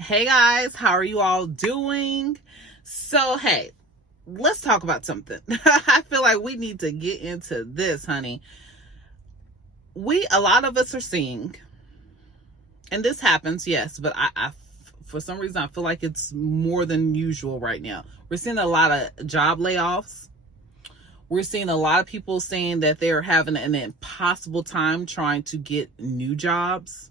Hey guys, how are you all doing? So, hey, let's talk about something. I feel like we need to get into this, honey. A lot of us are seeing, and this happens, yes, but for some reason, I feel like it's more than usual right now. We're seeing a lot of job layoffs. We're seeing a lot of people saying that they're having an impossible time trying to get new jobs.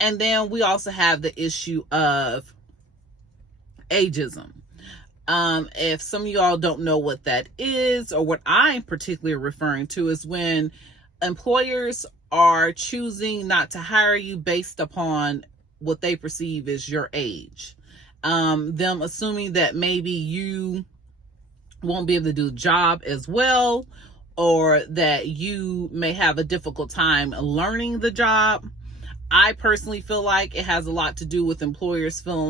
And then we also have the issue of ageism. If some of y'all don't know what that is, or what I'm particularly referring to, is when employers are choosing not to hire you based upon what they perceive as your age. Them assuming that maybe you won't be able to do the job as well, or that you may have a difficult time learning the job. I personally feel like it has a lot to do with some employers feeling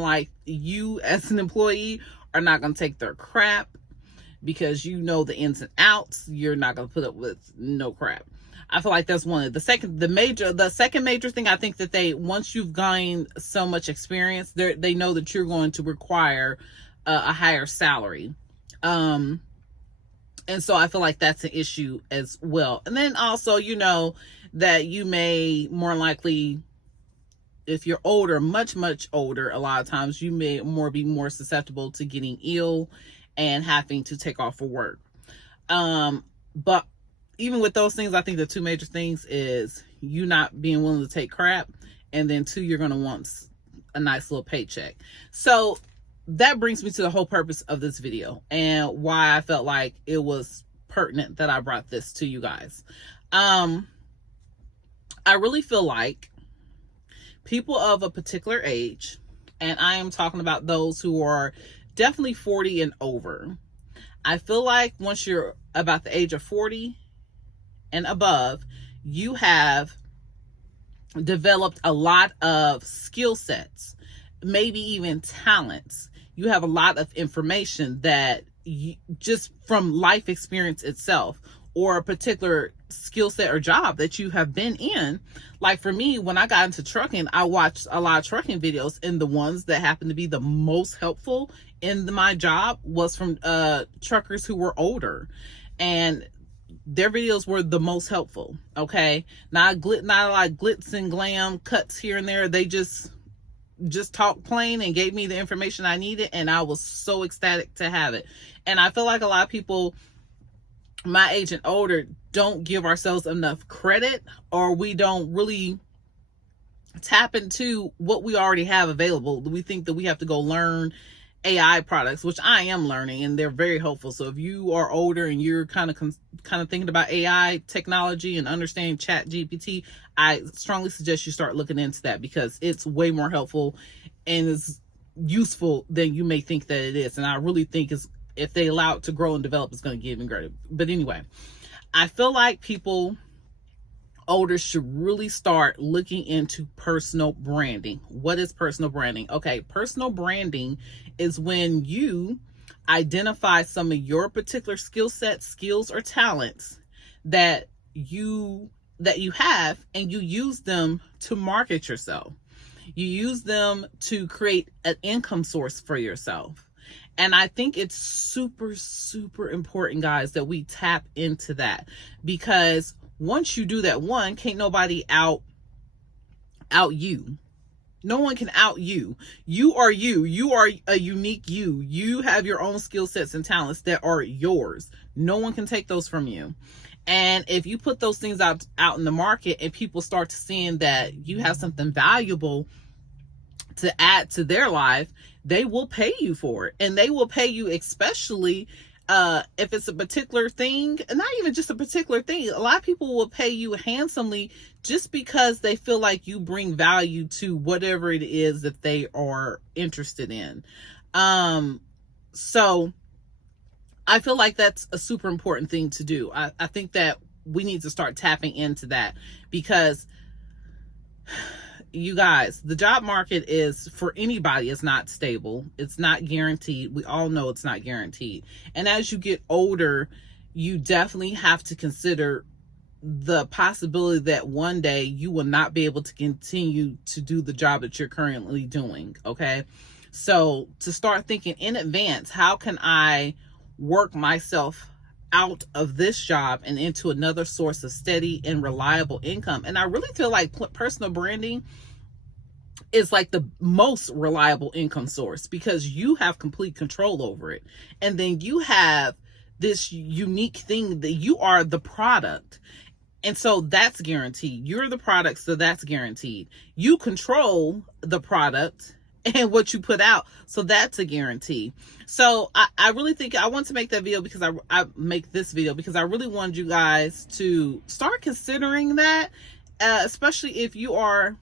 like you as an employee are not going to take their crap because you know the ins and outs. You're not going to put up with no crap. I feel like that's one of the second major thing. I think that once you've gained so much experience, they know that you're going to require a higher salary. And so I feel like that's an issue as well. And then also, that you may more likely, if you're older, much older, a lot of times you may be more susceptible to getting ill and having to take off for work. But even with those things, I think the two major things is you not being willing to take crap, and then two, you're going to want a nice little paycheck. So that brings me to the whole purpose of this video and why I felt like it was pertinent that I brought this to you guys. I really feel like people of a particular age, and I am talking about those who are definitely 40 and over. I feel like once you're about the age of 40 and above, you have developed a lot of skill sets, maybe even talents. You have a lot of information that just from life experience itself, or a particular skill set or job that you have been in. Like for me, when I got into trucking, I watched a lot of trucking videos, and the ones that happened to be the most helpful in my job was from truckers who were older, and their videos were the most helpful. Okay, not like glitz and glam cuts here and there. They just talked plain and gave me the information I needed, and I was so ecstatic to have it. And I feel like a lot of people my age and older don't give ourselves enough credit, or we don't really tap into what we already have available. We think that we have to go learn AI products, which I am learning, and they're very helpful. So if you are older and you're kind of thinking about AI technology and understanding ChatGPT, I strongly suggest you start looking into that, because it's way more helpful and is useful than you may think that it is. And I really think if they allow it to grow and develop, it's going to get even greater. But anyway, I feel like people older should really start looking into personal branding. What is personal branding? Okay, personal branding is when you identify some of your particular skill sets, skills, or talents that you have, and you use them to market yourself. You use them to create an income source for yourself. And I think it's super, super important, guys, that we tap into that, because once you do that, one, can't nobody out you. No one can out you. You are you. You are a unique you. You have your own skill sets and talents that are yours. No one can take those from you. And if you put those things out in the market, and people start to seeing that you have something valuable to add to their life, they will pay you for it. And they will pay you, especially if it's a particular thing, not even just a particular thing. A lot of people will pay you handsomely just because they feel like you bring value to whatever it is that they are interested in. So I feel like that's a super important thing to do. I think that we need to start tapping into that, because you guys, the job market is, for anybody, it's not stable. It's not guaranteed. We all know it's not guaranteed. And as you get older, you definitely have to consider the possibility that one day you will not be able to continue to do the job that you're currently doing. Okay. So to start thinking in advance, how can I work myself out of this job and into another source of steady and reliable income? And I really feel like personal branding is like the most reliable income source, because you have complete control over it. And then you have this unique thing that you are the product. And so that's guaranteed. You're the product, so that's guaranteed. You control the product and what you put out, so that's a guarantee. So I really think I want to make that video because I make this video because I really wanted you guys to start considering that, especially if you are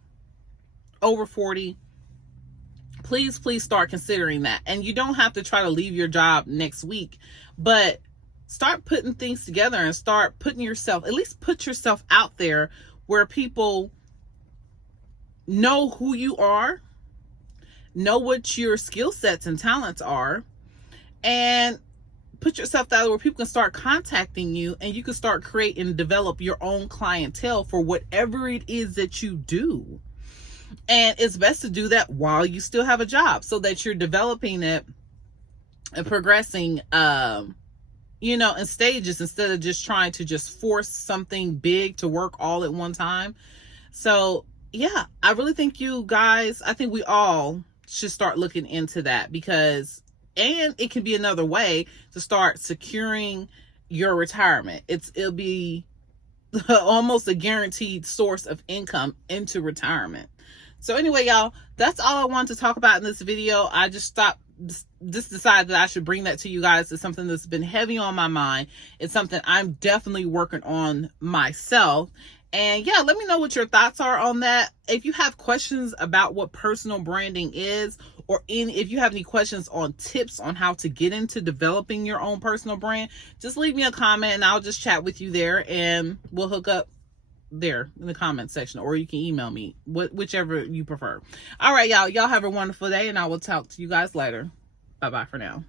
over 40. Please start considering that. And you don't have to try to leave your job next week, but start putting things together and start putting yourself, at least put yourself out there where people know who you are, know what your skill sets and talents are, and put yourself out there where people can start contacting you, and you can start create and develop your own clientele for whatever it is that you do. And it's best to do that while you still have a job, so that you're developing it and progressing, in stages, instead of just trying to just force something big to work all at one time. So yeah, I really think I think we all should start looking into that, and it can be another way to start securing your retirement. It'll be almost a guaranteed source of income into retirement. So anyway, y'all, that's all I wanted to talk about in this video. I just decided that I should bring that to you guys. It's something that's been heavy on my mind. It's something I'm definitely working on myself. And yeah, let me know what your thoughts are on that. If you have questions about what personal branding is, or if you have any questions on tips on how to get into developing your own personal brand, just leave me a comment and I'll just chat with you there, and we'll hook up there in the comment section, or you can email me, whichever you prefer. All right, y'all have a wonderful day, and I will talk to you guys later. Bye bye for now.